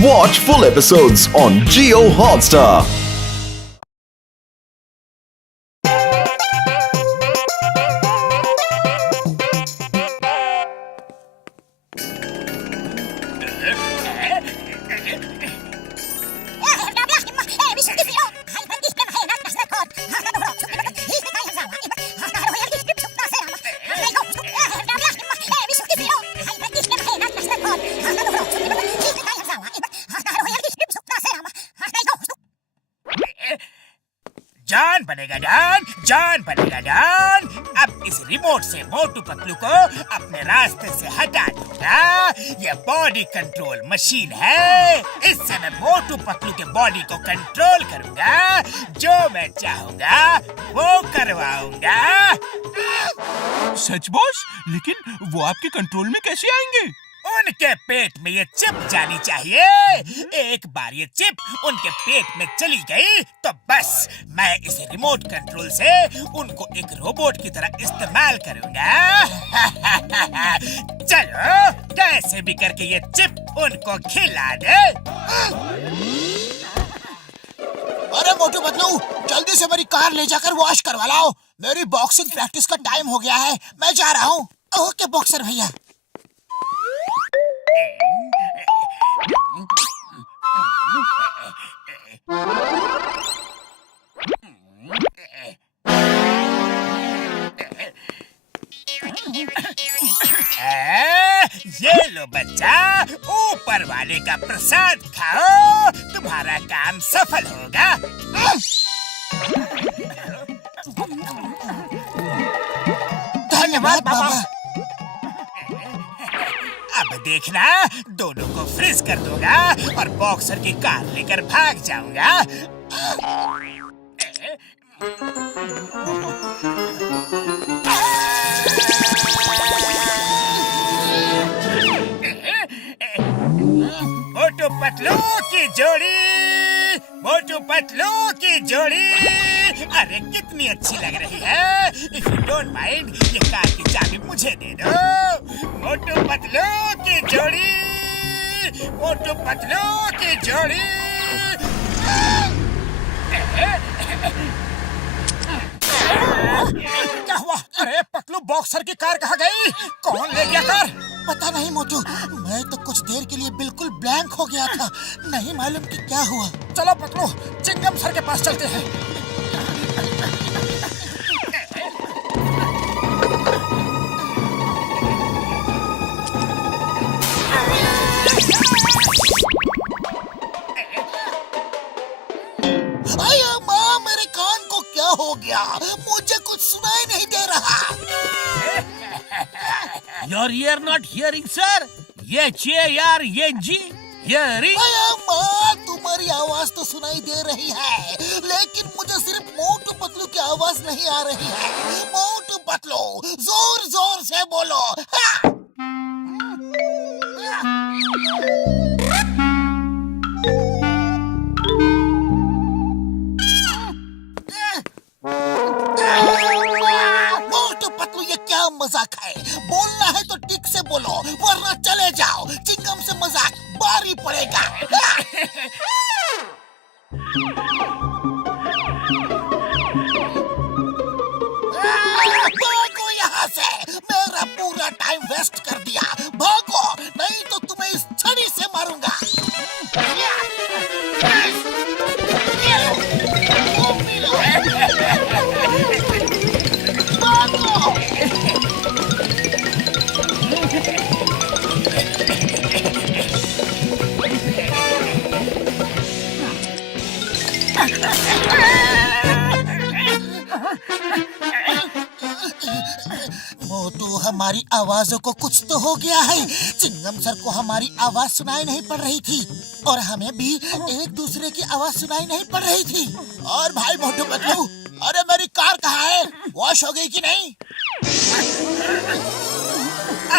Watch full episodes on Jio Hotstar. John बनेगा don, John बनेगा don. अब इस रिमोट से मोटू पतलू को अपने रास्ते से हटा दूंगा। ये बॉडी कंट्रोल मशीन है। इससे मैं मोटू पतलू के बॉडी को कंट्रोल करूंगा। जो मैं चाहूंगा वो करवाऊंगा। सच बॉस, लेकिन वो आपके कंट्रोल में कैसे आएंगे? उनके पेट में ये चिप जानी चाहिए। एक बार ये चिप उनके पेट में चली गई तो बस मैं इस रिमोट कंट्रोल से उनको एक रोबोट की तरह इस्तेमाल करूंगा। चलो कैसे भी करके ये चिप उनको खिला दे। अरे मोटू पतलू, जल्दी से मेरी कार ले जाकर वॉश करवा लाओ। मेरी बॉक्सिंग प्रैक्टिस का टाइम हो गया है। मैं जा रहा हूँ। ओके बॉक्सर भैया। ये लो बच्चा, ऊपर वाले का प्रसाद खाओ, तुम्हारा काम सफल होगा। धन्यवाद बाबा। अब देखना, दोनों को फ्रीज कर दूंगा और बॉक्सर की कार लेकर भाग जाऊंगा। मोटू पतलू की जोड़ी, मोटू पतलू की जोड़ी। अरे कितनी अच्छी लग रही है। इफ यू डोंट माइंड, ये कार की चाबी मुझे दे दो। मोटू पतलू की जोड़ी, मोटू पतलू की जोड़ी। क्या हुआ? अरे पतलू, बॉक्सर की कार कहाँ गई? कौन ले गया कार? पता नहीं मोटू, मैं तो कुछ देर के लिए बिल्कुल ब्लैंक हो गया था। नहीं मालूम कि क्या हुआ। चलो पतलू, चिंगम सर के पास चलते हैं। अरे माँ, मेरे कान को क्या हो गया? मुझे कुछ सुनाई नहीं दे रहा। Your ear not hearing, sir? H-A-R-N-G, hearing? अरे माँ, तुम्हारी आवाज तो सुनाई दे रही है, लेकिन मुझे सिर्फ मोटू पतलू की आवाज नहीं आ रही है। मोटू पतलू, जोर जोर से बोलो। हाँ। मोटू पतलू, ये क्या मजाक है? बोलना है तो ठीक से बोलो, वरना चले जाओ। चिंगम से मजाक भारी पड़ेगा। भागो यहाँ से। मेरा पूरा टाइम वेस्ट कर दिया। भागो, नहीं तो तुम्हें इस छड़ी से मारूंगा। मोटू, हमारी आवाजों को कुछ तो हो गया है। चिंगम सर को हमारी आवाज सुनाई नहीं पड़ रही थी और हमें भी एक दूसरे की आवाज सुनाई नहीं पड़ रही थी। और भाई मोटू पतलू, अरे मेरी कार कहाँ है? वॉश हो गई कि नहीं?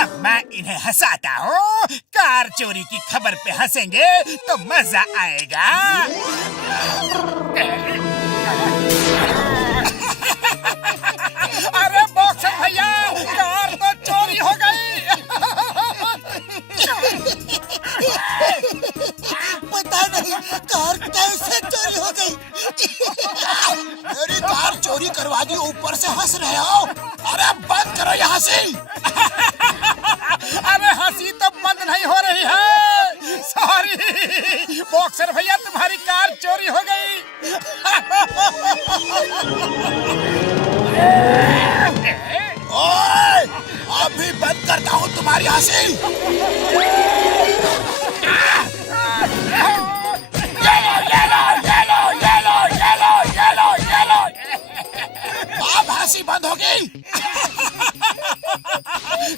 अब मैं इन्हें हंसाता हूँ। कार चोरी की खबर पे हंसेंगे तो मजा आएगा। अरे बॉक्सर भैया, कार तो चोरी हो गई। बॉक्सर भैया, तुम्हारी कार चोरी हो गई। ओए, अभी बंद करता हूँ तुम्हारी हंसी। अब हंसी बंद हो गई।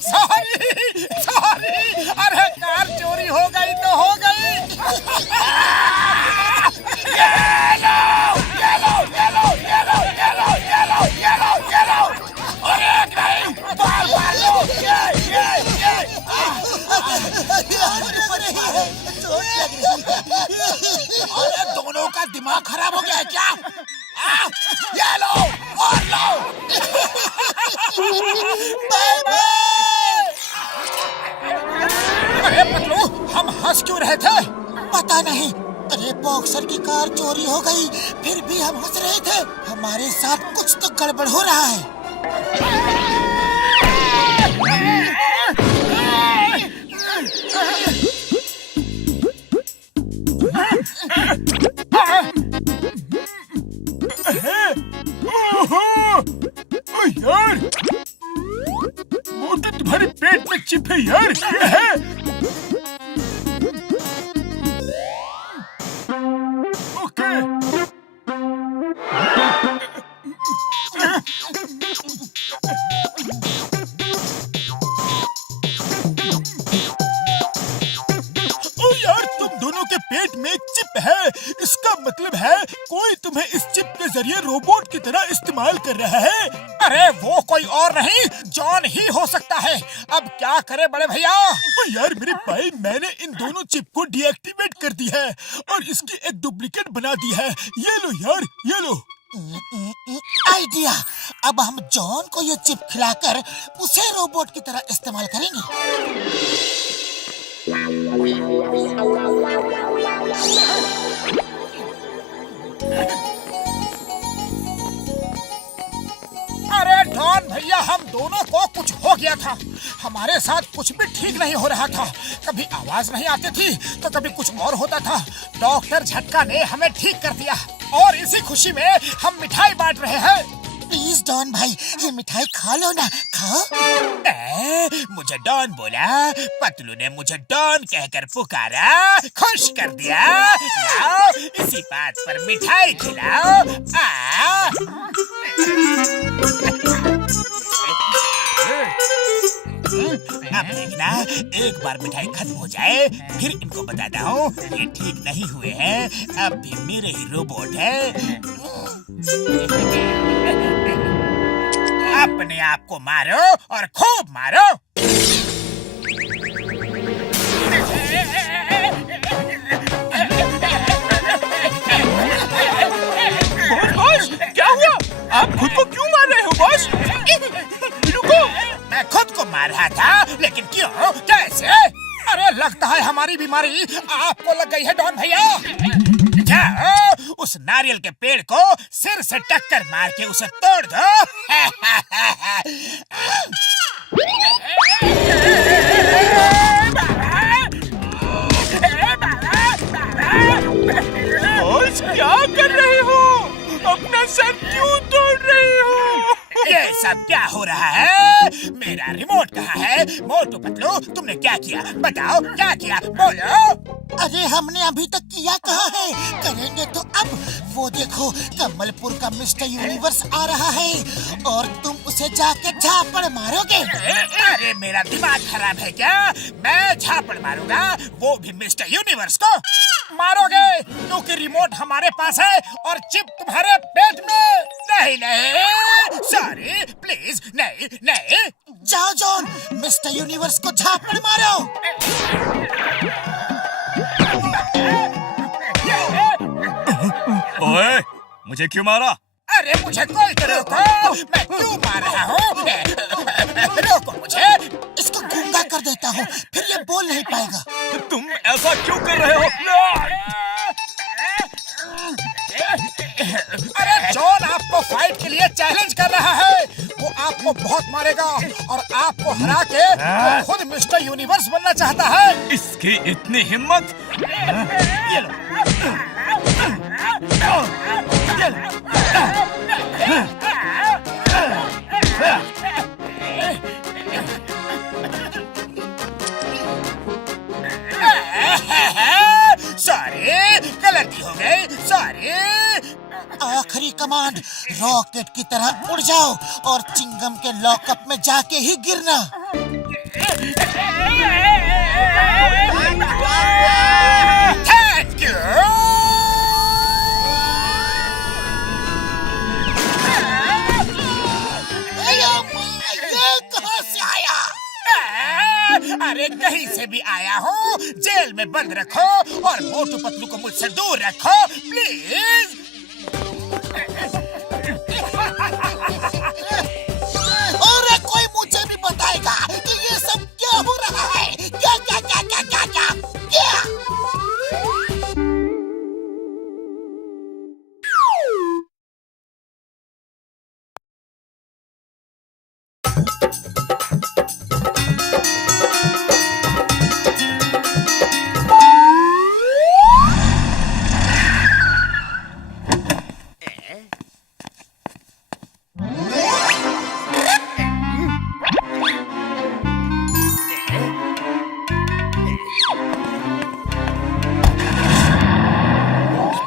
सॉरी सॉरी, अरे कार चोरी हो गई तो हो गई। अरे दोनों का दिमाग खराब हो गया है क्या? ये लो और लो। Bye bye. अरे पतलू, हम हंस क्यों रहे थे? पता नहीं। अरे बॉक्सर की कार चोरी हो गई, फिर भी हम हंस रहे थे। हमारे साथ कुछ तो गड़बड़ हो रहा है। यार, मोटू तुम्हारे पेट में चिप है यार। ओके। ओ यार, तुम दोनों के पेट में एक चिप है। इसका मतलब है कोई तुम्हें इस चिप के जरिए रोबोट की तरह इस्तेमाल कर रहा है। अरे वो कोई और नहीं, जॉन ही हो सकता है। अब क्या करे बड़े भैया? ओ यार मेरे भाई, मैंने इन दोनों चिप को डीएक्टिवेट कर दी है और इसकी एक डुप्लीकेट बना दी है। ये लो यार, ये लो। आइडिया। अब हम जॉन को ये चिप खिलाकर उसे रोबोट की तरह इस्तेमाल करेंगे। अरे डॉन भैया, हम दोनों को कुछ हो गया था। हमारे साथ कुछ भी ठीक नहीं हो रहा था। कभी आवाज नहीं आती थी तो कभी कुछ और होता था। डॉक्टर झटका ने हमें ठीक कर दिया और इसी खुशी में हम मिठाई बांट रहे हैं। प्लीज डॉन भाई, ये मिठाई खा लो ना। खाओ। मुझे डॉन बोला, पतलू ने मुझे डॉन कहकर पुकारा, खुश कर दिया। लाओ, इसी बात पर मिठाई खिलाओ। अब देखना, एक बार मिठाई खत्म हो जाए फिर इनको बताता हूँ ये ठीक नहीं हुए हैं। अब भी मेरे ही रोबोट है। अपने आप को मारो और खूब मारो। बॉस, क्या हुआ? आप खुद को क्यों मार रहे हो बॉस? रुको। मैं खुद को मार रहा था, लेकिन क्यों, कैसे? अरे लगता है हमारी बीमारी आपको लग गई है डॉन भैया। जाओ, उस नारियल के पेड़ को सिर से टक्कर मार के उसे तोड़ दो। बॉस, क्या कर रहे हो? अपना सर क्यों तोड़ रहे हो? ये सब क्या हो रहा है? मेरा रिमोट कहाँ है? मोटू पतलू, तुमने क्या किया? बताओ, क्या किया? बोलो। अरे हमने अभी तक किया कहाँ है? करेंगे तो अब। वो देखो, कमलपुर का मिस्टर यूनिवर्स आ रहा है और तुम उसे जाके झापड़ मारोगे। अरे मेरा दिमाग खराब है क्या? मैं झापड़ मारूंगा, वो भी मिस्टर यूनिवर्स को? मारोगे क्योंकि रिमोट हमारे पास है और चिप तुम्हारे पेट में। नहीं नहीं, सॉरी, प्लीज, नहीं नहीं। जाओ जॉन, मिस्टर यूनिवर्स को झापड़ मारो। ओए, मुझे क्यों मारा? अरे मुझे कोई तो रोको, मैं क्यों मार रहा हूँ? रोको मुझे। इसको गूंगा कर देता हूँ, फिर ये बोल नहीं पाएगा। तुम ऐसा क्यों कर रहे हो? अरे जॉन आपको फाइट के लिए चैलेंज कर रहा है। वो आप आपको बहुत मारेगा और आपको हरा के वो खुद मिस्टर यूनिवर्स बनना चाहता है। इसकी इतनी हिम्मत! ये लो। सॉरी, गलती हो गई, सॉरी। आखिरी कमांड, रॉकेट की तरह उड़ जाओ और चिंगम के लॉकअप में जाके ही गिरना। Thank you. ये कहाँ से आया? अरे कहीं से भी आया हूँ, जेल में बंद रखो और मोटू पतलू को मुझसे दूर रखो प्लीज। और कोई मुझे भी बताएगा कि ये सब क्या हो रहा है? क्या क्या क्या क्या क्या क्या क्या?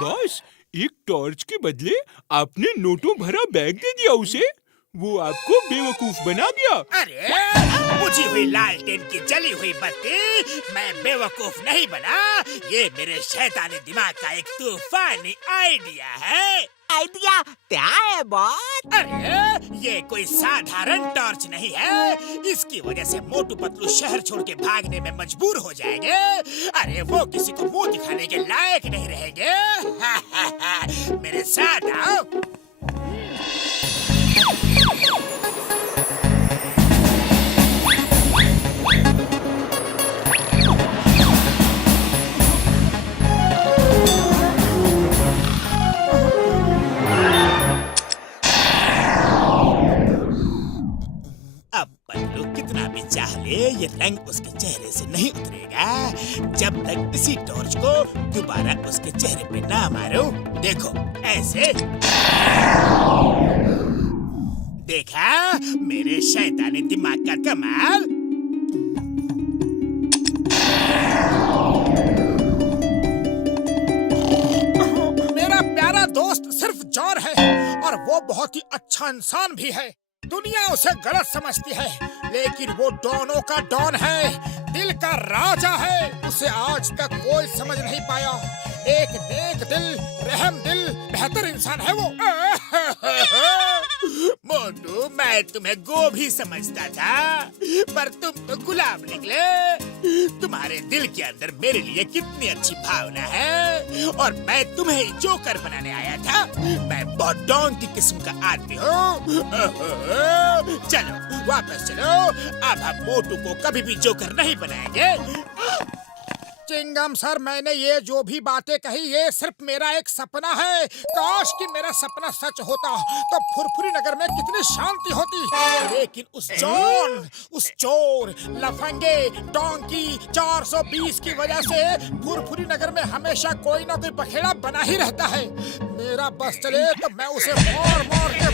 बॉस, एक टॉर्च के बदले आपने नोटों भरा बैग दे दिया उसे। वो आपको बेवकूफ बना गया। अरे बुझी हुई लालटेन की जली हुई बत्ती, मैं बेवकूफ नहीं बना। ये मेरे शैतानी दिमाग का एक तूफानी आइडिया है। आइडिया क्या है बॉस? अरे ये कोई साधारण टॉर्च नहीं है। इसकी वजह से मोटू पतलू शहर छोड़ के भागने में मजबूर हो जाएंगे। अरे वो किसी को मुंह दिखाने के लायक नहीं रहेंगे। मेरे साथ आओ। कितना भी चाह ले, ये रंग उसके चेहरे से नहीं उतरेगा जब तक इसी टॉर्च को दोबारा उसके चेहरे पे ना मारो। देखो ऐसे। देखा मेरे शैतानी दिमाग का कमाल। मेरा प्यारा दोस्त सिर्फ जॉन है और वो बहुत ही अच्छा इंसान भी है। दुनिया उसे गलत समझती है, लेकिन वो डॉनों का डॉन है, दिल का राजा है। उसे आज तक कोई समझ नहीं पाया। एक नेक दिल, रहम दिल, बेहतर इंसान है वो। मोटू, मैं तुम्हें गोभी समझता था, पर तुम तो गुलाब निकले। तुम्हारे दिल के अंदर मेरे लिए कितनी अच्छी भावना है, और मैं तुम्हें ही जोकर बनाने आया था। मैं बहुत डॉन की किस्म का आदमी हूँ। चलो वापस चलो, अब हम मोटू को कभी भी जोकर नहीं बनाएंगे। चिंगम सर, मैंने ये जो भी बातें कही ये सिर्फ मेरा एक सपना है। काश कि मेरा सपना सच होता तो फुरफुरी नगर में कितनी शांति होती। लेकिन उस जॉन, उस चोर, लफंगे, डोंकी 420 की वजह से फुरफुरी नगर में हमेशा कोई ना कोई बखेड़ा बना ही रहता है। मेरा बस चले तो मैं उसे मार मार के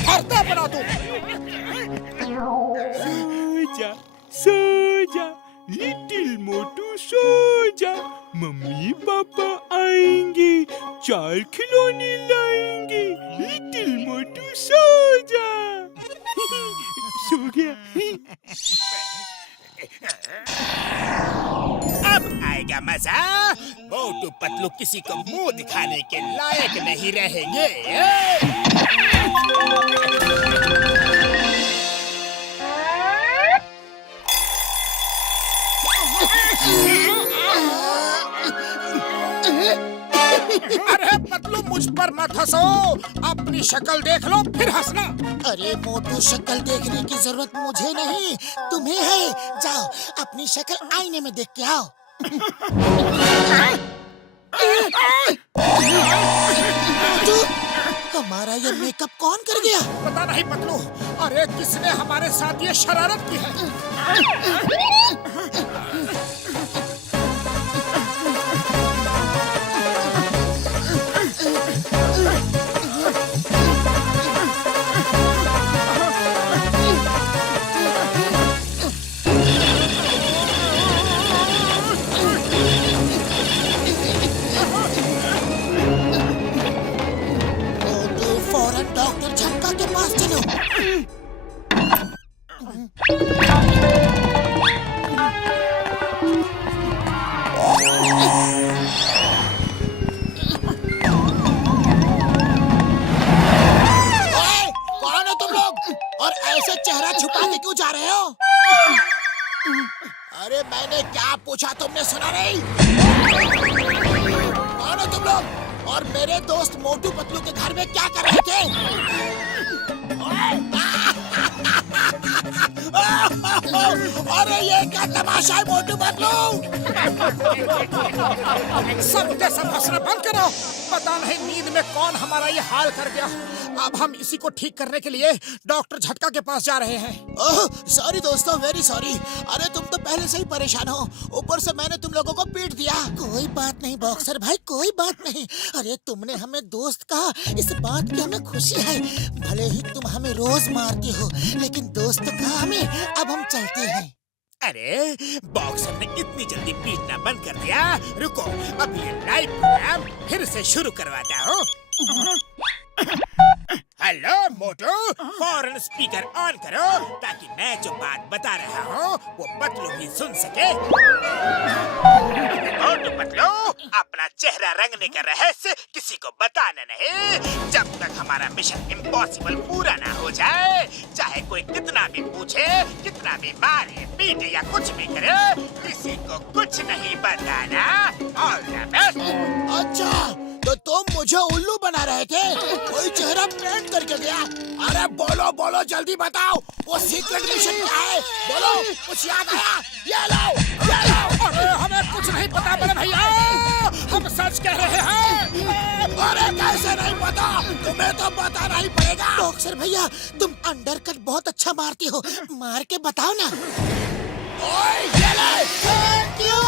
भरता बना दूं। सो जा लिटिल मोटू, सो जा। मम्मी पापा आएंगे, 4 खिलौने लाएंगे। लिटिल मोटू सो जा। सो गया। अब आएगा मजा। मोटू पतलू किसी को मुंह दिखाने के लायक नहीं रहेंगे। अरे पतलू, मुझ पर मत हंसो। अपनी शक्ल देख लो फिर हंसना। अरे मोटू, शक्ल देखने की जरूरत मुझे नहीं, तुम्हें है। जाओ अपनी शक्ल आईने में देख के आओ। मोटू, हमारा ये मेकअप कौन कर गया? पता नहीं पतलू, अरे किसने हमारे साथ ये शरारत की है? मोटू फौरन डॉक्टर झटका के पास चलो। ओए, कौन हो तुम लोग? और ऐसे चेहरा छुपा के क्यों जा रहे हो? अरे मैंने क्या पूछा तुमने सुना नहीं? कौन हो तुम लोग? और मेरे दोस्त मोटू पतलू के घर में क्या कर रहे थे? अरे ये क्या तमाशा है मोटू पतलू? सबके सब हंसना बंद करो। पता नहीं नींद में कौन हमारा ये हाल कर गया। अब हम इसी को ठीक करने के लिए डॉक्टर झटका के पास जा रहे हैं। ओह सॉरी दोस्तों, वेरी सॉरी। अरे तुम तो पहले से ही परेशान हो, ऊपर से मैंने तुम लोगों को पीट दिया। कोई बात नहीं बॉक्सर भाई, कोई बात नहीं। अरे तुमने हमें दोस्त कहा, इस बात की हमें खुशी है। भले ही तुम हमें रोज मारती हो, लेकिन दोस्त कहा हमें। अब हम चलते हैं। अरे बॉक्सर ने इतनी जल्दी पीटना बंद कर दिया। रुको, अब ये लाइव प्रोग्राम फिर से शुरू करवाता हूँ। हेलो मोटू, फौरन स्पीकर ऑन करो ताकि मैं जो बात बता रहा हूँ वो पतलू भी सुन सके। मोटू पतलू, अपना चेहरा रंगने का रहस्य किसी को बताना नहीं जब तक हमारा मिशन इम्पॉसिबल पूरा ना हो जाए। चाहे कोई कितना भी पूछे, कितना भी मारे पीटे या कुछ भी करे, किसी को कुछ नहीं बताना। All the best. अच्छा तो तुम मुझे उल्लू बना रहे थे? कोई चेहरा पेंट करके गया? अरे बोलो बोलो जल्दी बताओ, वो सीक्रेट मिशन क्या है? बोलो, कुछ याद आया? ये लो, ये लो। अरे हमें कुछ नहीं पता बड़े भैया, हम सच कह रहे हैं। अरे कैसे नहीं पता? तुम्हें तो बताना ही पड़ेगा। बॉक्सर भैया तुम अंडरकट बहुत अच्छा मारती हो, मार के बताओ ना। ओए ये ले, thank you.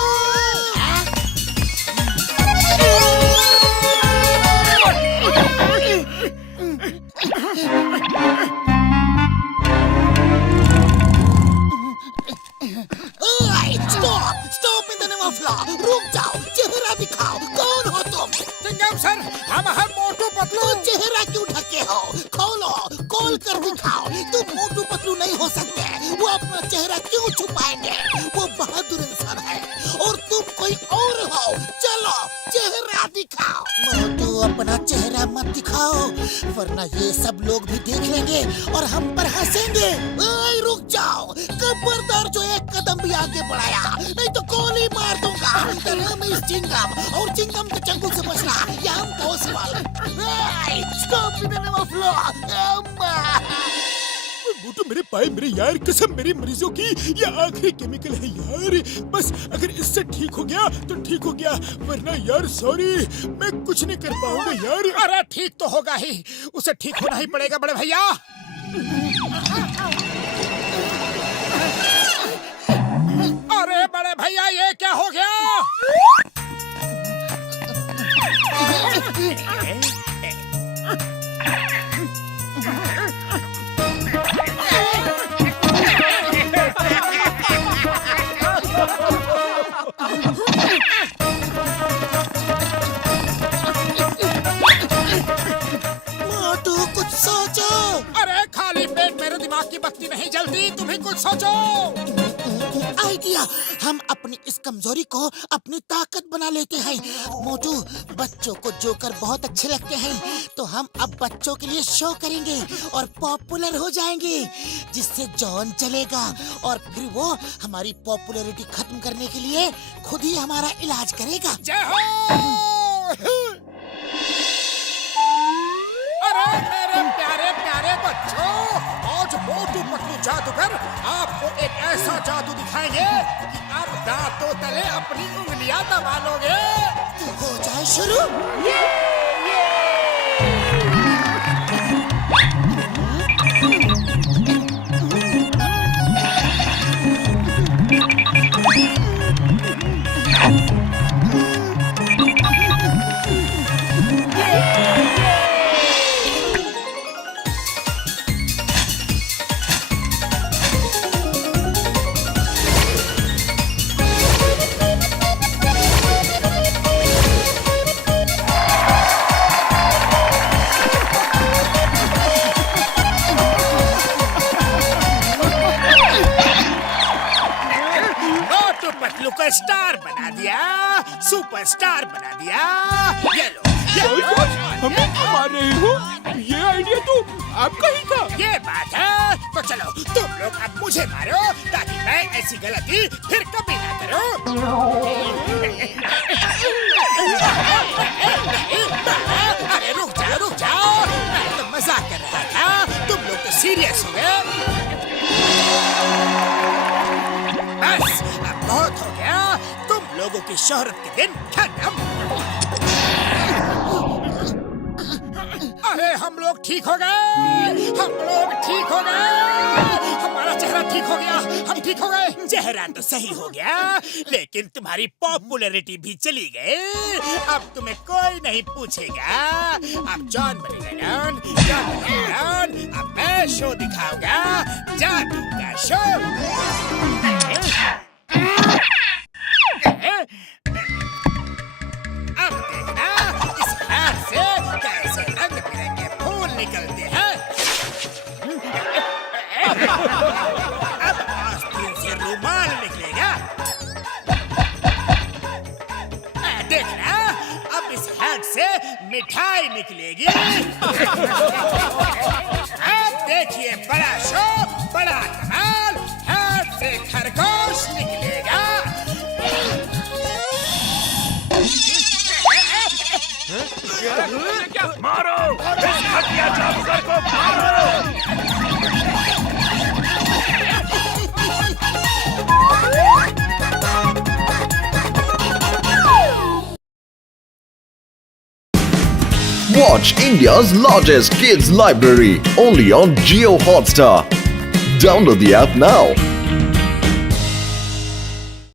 Stop in the name of law. रुक जाओ, चेहरा दिखाओ, कौन हो तुम? चिंगम सर, हम हैं मोटू पतलू। तो चेहरा क्यों ढके हो? खोलो, खोल कर दिखाओ। तुम मोटू पतलू नहीं हो सकते। वो अपना चेहरा क्यों छुपाएंगे? वो बहादुर इंसान है और तुम कोई और हो। चलो चेहरा दिखाओ। मोटू अपना चेहरा मत दिखाओ, वरना ये सब लोग भी देख लेंगे और हम पर हंसेंगे। ओए रुक जाओ, खबरदार जो एक कदम भी आगे बढ़ाया नहीं तो गोली मार दूंगा। तेरा मैं इस चिंगम और चिंगम के चंगुल से बचना ये impossible. Stop in the name of law. मोटू मेरे पाए, मेरे यार, कसम मेरे मरीजों की, ये आखिरी केमिकल है यार। बस अगर इससे ठीक हो गया तो ठीक हो गया, वरना यार सॉरी, मैं कुछ नहीं कर पाऊंगा यार। अरे ठीक तो होगा ही, उसे ठीक होना ही पड़ेगा बड़े भैया। अरे बड़े भैया ये क्या हो गया? मोटू कुछ सोचो। अरे खाली पेट मेरे दिमाग की बत्ती नहीं जलती, तुम ही कुछ सोचो। आइडिया, हम अपनी इस कमजोरी को अपनी ताकत बना लेते हैं। मोटू, बच्चों को जोकर बहुत अच्छे लगते हैं, तो हम अब बच्चों के लिए शो करेंगे और पॉपुलर हो जाएंगे, जिससे जॉन चलेगा और फिर वो हमारी पॉपुलैरिटी खत्म करने के लिए खुद ही हमारा इलाज करेगा। जय हो। अरे मेरे प्यारे प्यारे बच्चों, आज मोटू पतलू जादूगर आपको एक ऐसा जादू दिखाएंगे कि आप दांतों तले अपनी उंगलियां दबा लोगे। तो हो जाए शुरू। सुपरस्टार बना दिया। ये लो, ये लो। हमें क्यों मार रहे हो? ये आइडिया तो आपका ही था। ये बात है, तो चलो तुम लोग अब मुझे मारो ताकि मैं ऐसी गलती फिर कभी ना करूं। अरे रुक जाओ, मैं तो मजाक कर रहा था, तुम लोग तो सीरियस हो गए। बस अब बहुत हो गया, तुम लोगों की शोहरत के दिन खत्म। अरे हम लोग ठीक हो गए, हमारा चेहरा ठीक हो गया, हम ठीक हो गए। चेहरा तो सही हो गया, लेकिन तुम्हारी पॉपुलैरिटी भी चली गई। अब तुम्हें कोई नहीं पूछेगा। अब जॉन बनेगा डॉन। अब मैं शो दिखाऊंगा, जादू का शो। अब देखना इस हाथ से कैसे रंग बिरंगे फूल निकलते हैं। अब आस्तीन से रुमाल निकलेगा। देखना अब इस हाथ से मिठाई निकलेगी। अब देखिए बड़ा शो, बड़ा कमाल, हाथ से खरगोश निकलेगा। मारो इस घटिया जादूगर को, मारो। Watch India's largest kids library only on Jio Hotstar. Download the app now.